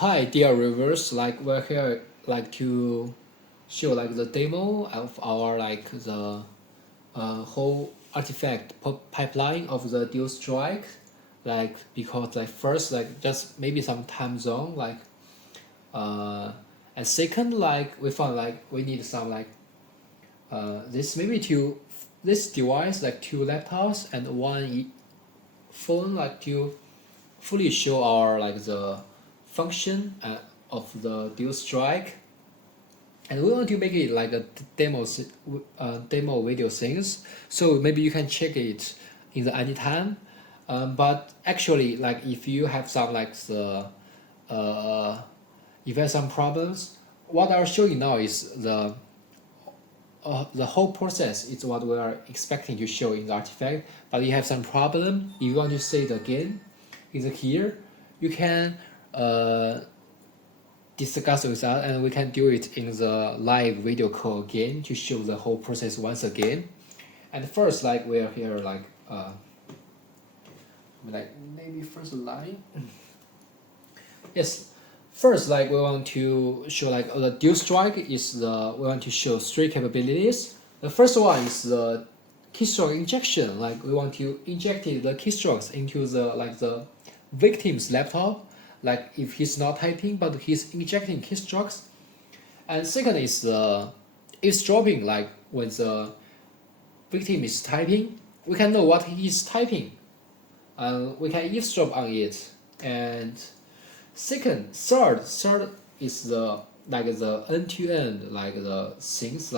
Hi, dear viewers. We're here to show the demo of our the whole artifact pipeline of the DualStrike. Because first just maybe some time zone and second we found we need some this maybe this device two laptops and one phone to fully show our the function of the DualStrike, and we want to make it like a demo video things. So maybe you can check it in the anytime. But actually, if you have some if you have some problems, what I'll show you now is the whole process is what we are expecting to show in the artifact. But you have some problem, if you want to say it again, is here. You can discuss with us, and we can do it in the live video call again to show the whole process once again. And first, we are here maybe first line. Yes. First, we want to show the DualStrike is we want to show three capabilities. The first one is the keystroke injection. We want to inject the keystrokes into the victim's laptop. If he's not typing, but he's injecting keystrokes. And second is the eavesdropping. When the victim is typing, we can know what he is typing, and we can eavesdrop on it. And third is the end-to-end the things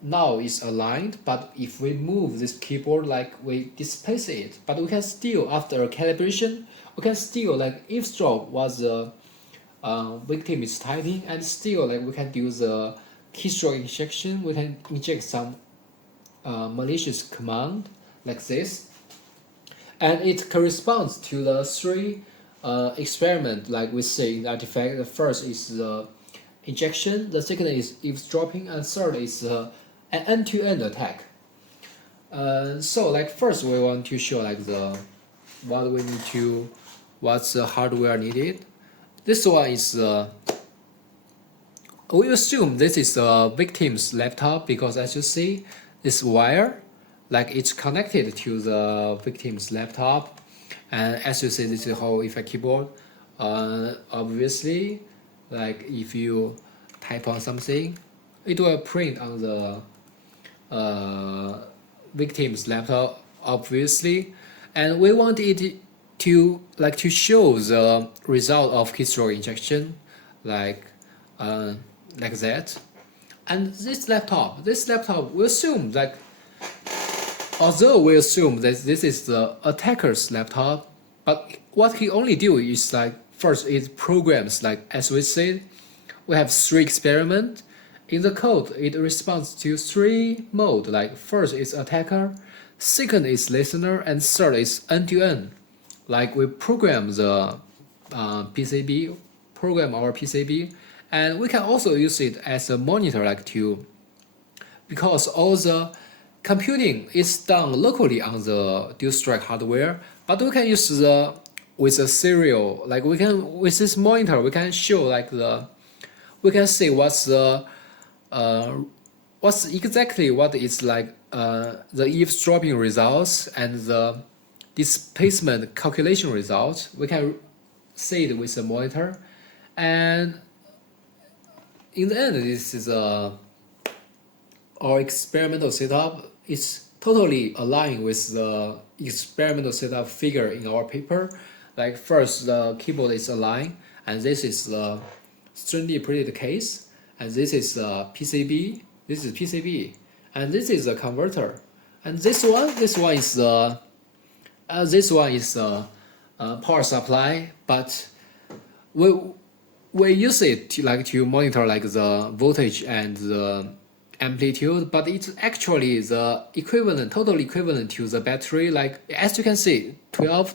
now is aligned, but if we move this keyboard we displace it, but we can still after calibration we can still eavesdrop what the victim is typing, and still we can do the keystroke injection. We can inject some malicious command like this, and it corresponds to the three experiment we see in the artifact. The first is the injection, the second is eavesdropping, and third is an end-to-end attack. So first we want to show what's the hardware needed. This one is we assume this is the victim's laptop, because as you see this wire it's connected to the victim's laptop. And as you see, this is whole effect keyboard. Obviously, if you type on something, it will print on the victim's laptop, obviously. And we want it to to show the result of keystroke injection, like that. And this laptop, we assume although we assume that this is the attacker's laptop, but what he only do is first it programs as we said, we have three experiments. In the code, it responds to three mode. First is attacker, second is listener, and third is end-to-end. We program the PCB, program our PCB, and we can also use it as a monitor because all the computing is done locally on the DualStrike hardware, but we can use with a serial. We can with this monitor we can show we can see what's exactly what is the eavesdropping results and the displacement calculation results. We can see it with the monitor, and in the end, this is our experimental setup. Is totally aligned with the experimental setup figure in our paper. First, the keyboard is aligned, and this is the 3D printed case, and this is PCB. This is PCB, and this is a converter, and this one is the power supply. But we use it to monitor the voltage and the amplitude, but it's actually the total equivalent to the battery. As you can see, 12,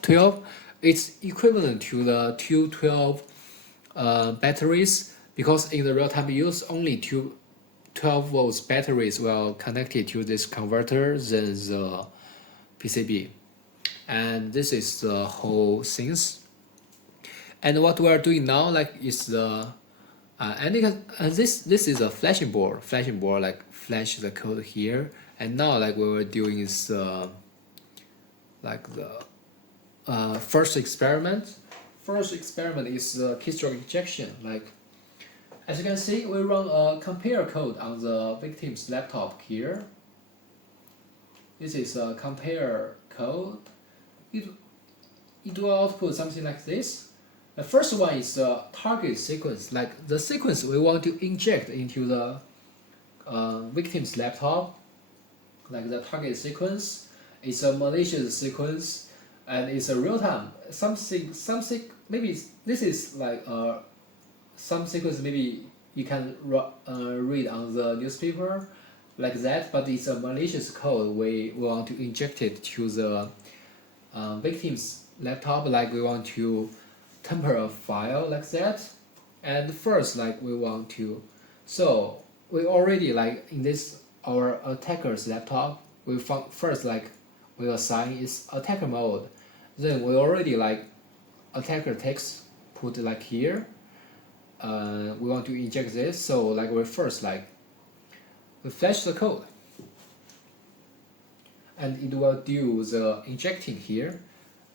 it's equivalent to the 212 batteries, because in the real-time use only 12 volts batteries will connected to this converter than the PCB. And this is the whole things. And what we are doing now, like, is the and you can, this is a flashing board. Like flash the code here. And now, like, what we're doing is like the first experiment. First experiment is the keystroke injection. Like, as you can see, we run a compare code on the victim's laptop here. This is a compare code. It will output something like this. The first one is the target sequence, like the sequence we want to inject into the victim's laptop. Like the target sequence is a malicious sequence, and it's a real time. Something maybe this is like some sequence maybe you can read on the newspaper like that, but it's a malicious code. We want to inject it to the victim's laptop, like we want to temper a file like that. And first, like, we want to, so we already, like, in this our attacker's laptop, we found first, like, we assign is attacker mode. Then we already, like, attacker text put like here. We want to inject this, so like we first, like, we flash the code, and it will do the injecting here.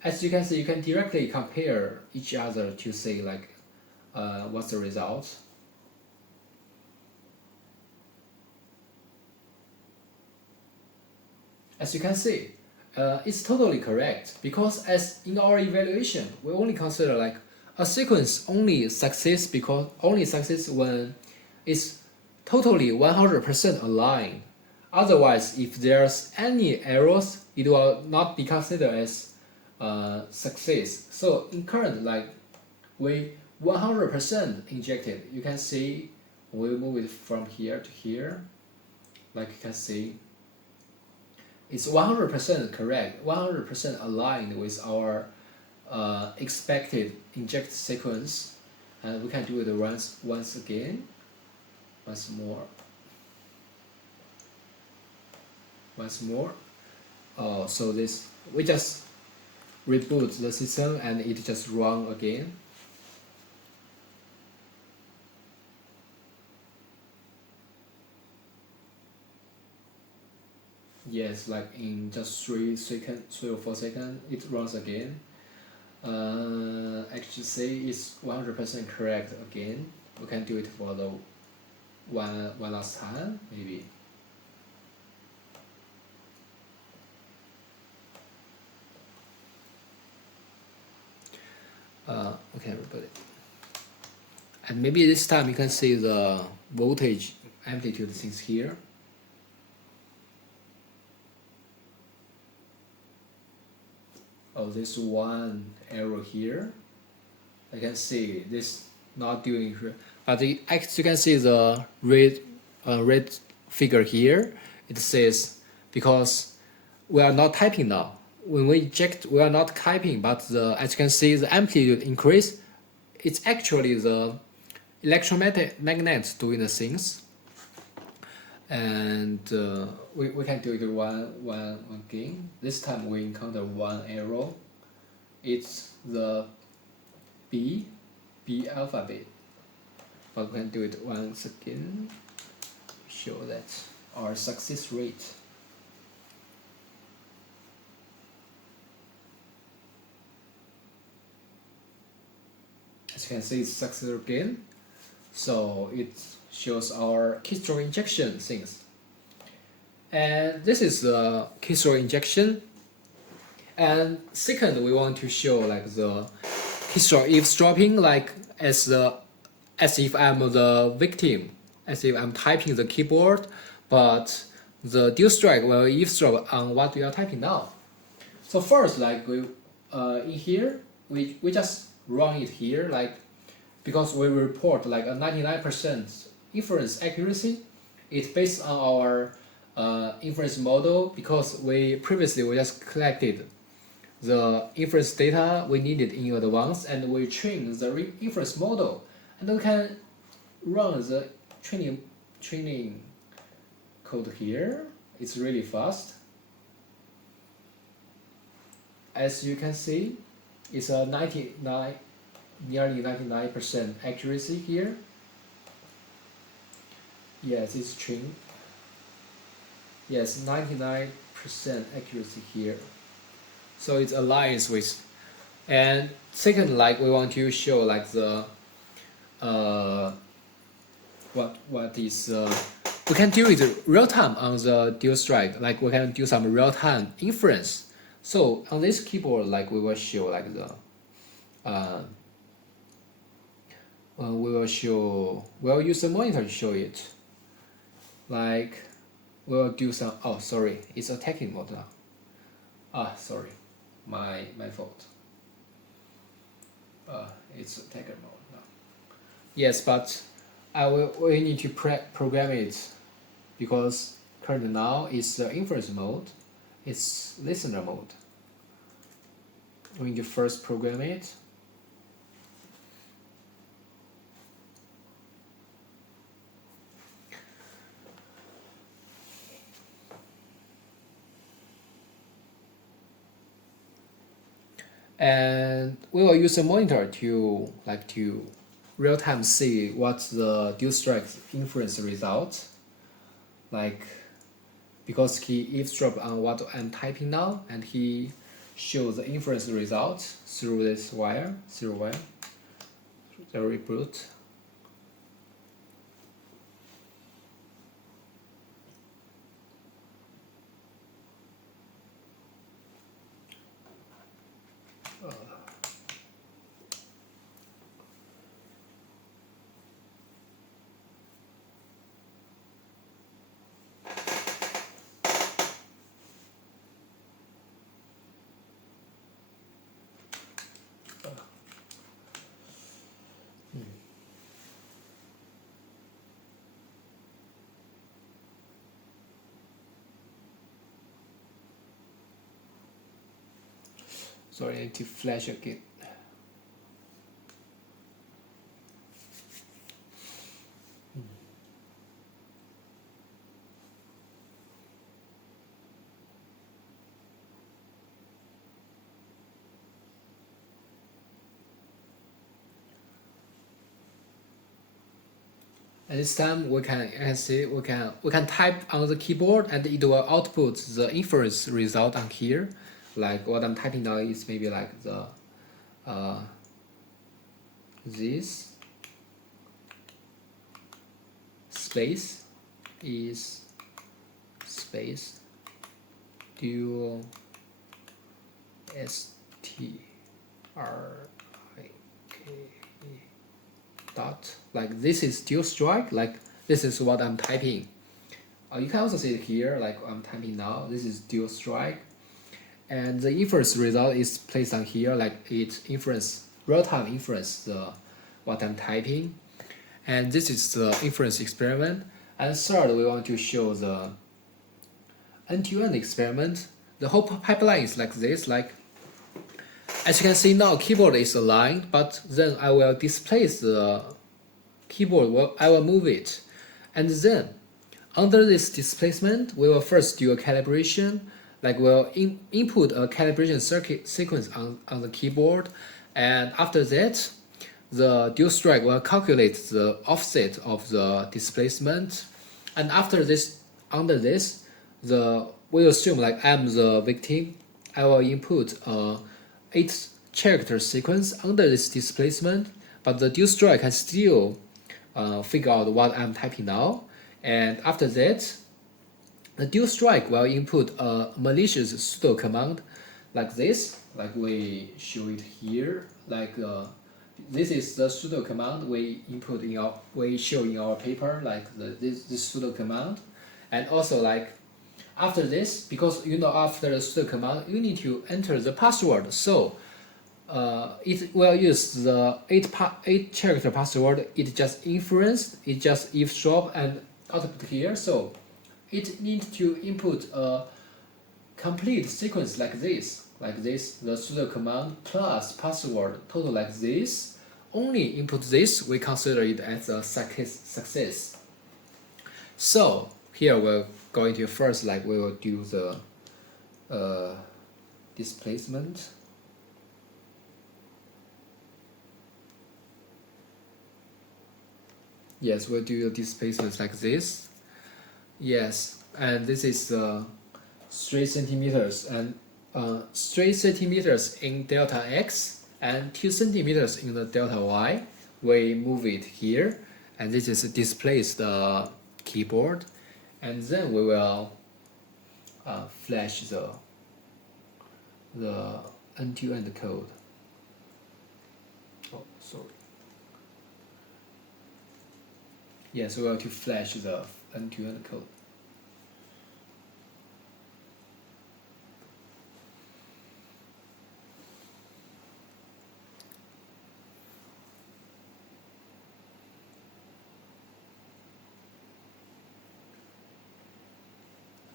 As you can see, you can directly compare each other to say, like, what's the result. As you can see, it's totally correct, because as in our evaluation, we only consider, like, a sequence only succeeds when it's totally 100% aligned. Otherwise, if there's any errors, it will not be considered as success. So in current, like, we 100% injected. You can see we move it from here to here. Like, you can see it's 100% correct, 100% aligned with our expected inject sequence. And we can do it once again, once more. Oh, so this, we just reboot the system and it just run again. Yes, like in just 3 or 4 seconds, it runs again. Actually, say it's 100% correct again. We can do it for the one last time, maybe. Okay, everybody. And maybe this time you can see the voltage amplitude things here. Oh, this one arrow here. I can see this not doing here, but as you can see the red figure here. It says because we are not typing now. When we eject, we are not typing, but as you can see, the amplitude increase. It's actually the electromagnets doing the things. And we can do it one again. This time we encounter one arrow. It's the B alphabet. But we can do it once again. Show that our success rate. As you can see, it's success again. So it shows our keystroke injection things. And this is the keystroke injection. And second, we want to show, like, the keystroke eavesdropping, like as if I'm the victim, as if I'm typing the keyboard, but the DualStrike will eavesdrop on what we are typing now. So first, like, we in here, we just run it here, like, because we report like a 99% inference accuracy. It's based on our inference model, because we previously just collected the inference data we needed in advance, and we train the inference model, and we can run the training code here. It's really fast. As you can see, it's a nearly 99% accuracy here. Yes, it's string. Yes, 99% accuracy here. So it aligns with. And second, like we want to show like the what is we can do it real time on the DualStrike. Like we can do some real time inference. So on this keyboard, like we will show like the we'll use the monitor to show it. Like we'll do some. Oh, sorry, it's attacking mode now. Ah, sorry, my fault. It's attacker mode now. Yes, but we need to program it because currently now it's the inference mode, it's listener mode. We need to first program it. And we will use a monitor to real time see what's the DualStrike inference result. Like because he eavesdrop on what I'm typing now, and he shows the inference result through this wire, the reboot. Sorry, I need to flash again. At this time, we can type on the keyboard, and it will output the inference result on here. Like what I'm typing now is maybe like the this space is space dual dot, like this is DualStrike, like this is what I'm typing. You can also see it here, like I'm typing now, this is DualStrike, and the inference result is placed on here, like it inference, real-time inference what I'm typing, and this is the inference experiment. And third, we want to show the end-to-end experiment. The whole pipeline is like this, like as you can see now, keyboard is aligned, but then I will displace the keyboard, I will move it. And then, under this displacement, we will first do a calibration, like we'll input a calibration circuit sequence on the keyboard, and after that, the DualStrike will calculate the offset of the displacement. And after this, under this, we assume like I'm the victim, I will input a 8-character sequence under this displacement, but the DualStrike can still figure out what I'm typing now. And after that, the DualStrike will input a malicious sudo command like this, like we show it here. Like this is the sudo command we show in our paper, like this sudo command. And also like after this, because after the sudo command you need to enter the password, so it will use the 8-character password. It just inferenced, it just eavesdrop and output here. So it needs to input a complete sequence like this, the sudo command plus password total like this. Only input this, we consider it as a success. So here we're going to first, like we will do the displacement. Yes, we'll do the displacement like this. Yes, and this is 3 centimeters and 3 centimeters in delta x and 2 centimeters in the delta y. We move it here, and this is displace the keyboard, and then we will flash the end-to-end code. Oh, sorry. Yes, we have to flash the end-to-end code.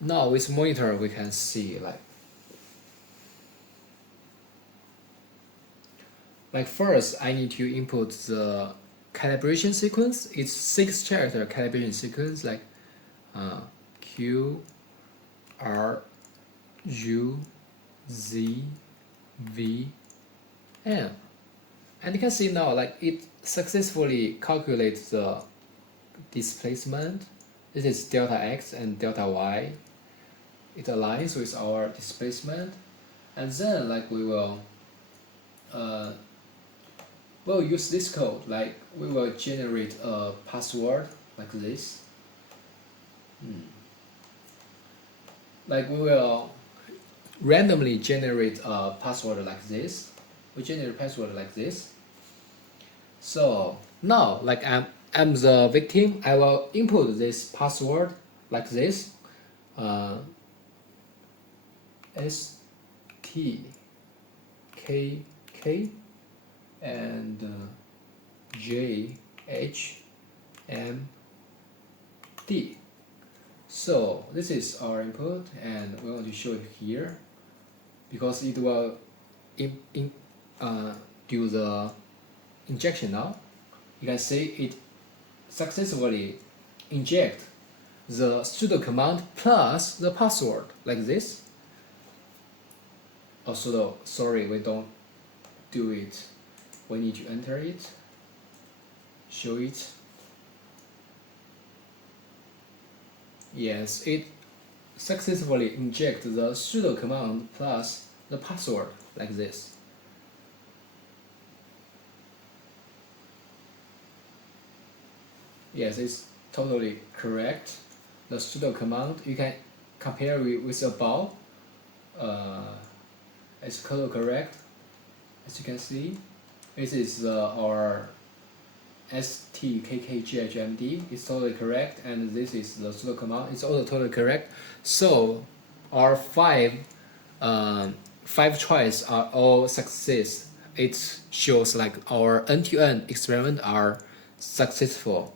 Now with monitor we can see like first I need to input the calibration sequence. It's 6-character calibration sequence like Q, R, U, Z, V, N. And you can see now like it successfully calculates the displacement. This is delta x and delta y. It aligns with our displacement, and then like we will we'll use this code, like we will generate a password like this. Like we will randomly generate a password like this. We generate a password like this. So now like I'm the victim, I will input this password like this. STKK and JHMD. So this is our input, and we want to show it here because it will do the injection now. You can see it successfully inject the sudo command plus the password like this. Oh, sudo, sorry, we don't do it. We need to enter it, show it. Yes, it successfully inject the sudo command plus the password like this. Yes, it's totally correct. The sudo command, you can compare it with above. It's totally correct. As you can see, this is our STKKGHMD. It's totally correct, and this is the sudo command. It's also totally correct. So our five tries are all success. It shows like our end-to-end experiment are successful.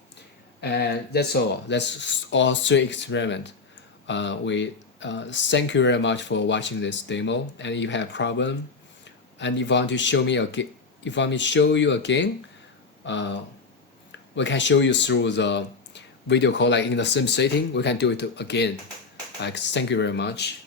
And that's all. That's all 3 experiments. We thank you very much for watching this demo. And if you have a problem, and if you want to show me again, if you want me to show you again, we can show you through the video call, like in the same setting. We can do it again. Like, thank you very much.